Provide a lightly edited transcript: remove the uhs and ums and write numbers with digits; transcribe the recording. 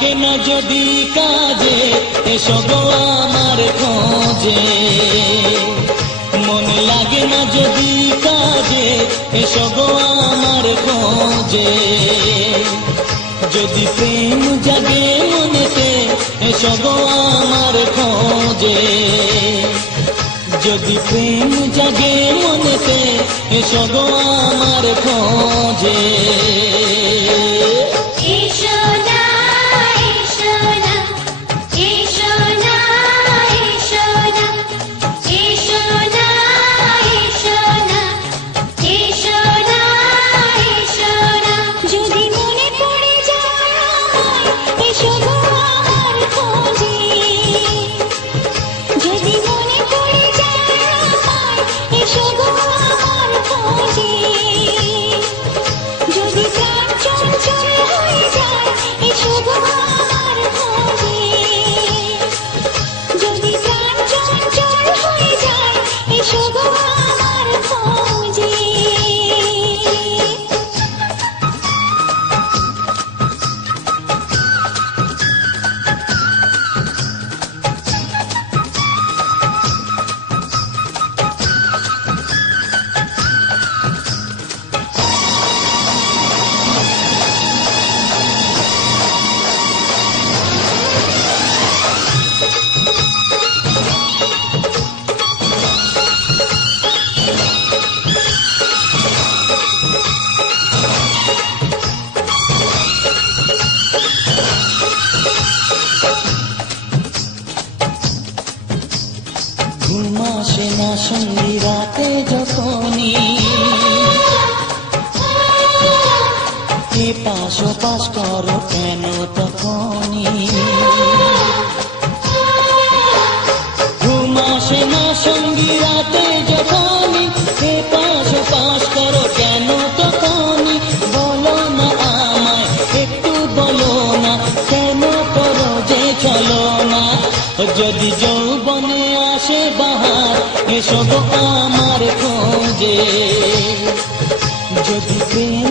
লাগে না যদি কাজে এসো গো আমার খোঁজে, মন লাগে না যদি কাজে এসো গো আমার খোঁজে, যদি প্রেম জাগে মনেতে এসো গো আমার খোঁজে, যদি প্রেম জাগে মনেতে এসো গো আমার খোঁজে। ঘুম আসে না সন্ধি রাতে যখনই পাশ পাশ করো কেন তখনই, ঘুম আসে না সঙ্গী রাতে যখনই পাশ পাশ করো কেন তখনই, বলো না আমায় একটু বলো না কেন করো যে চলো না, যদি যৌবনে আসে বাহার এসো গো আমার খোঁজে, যদি প্রেম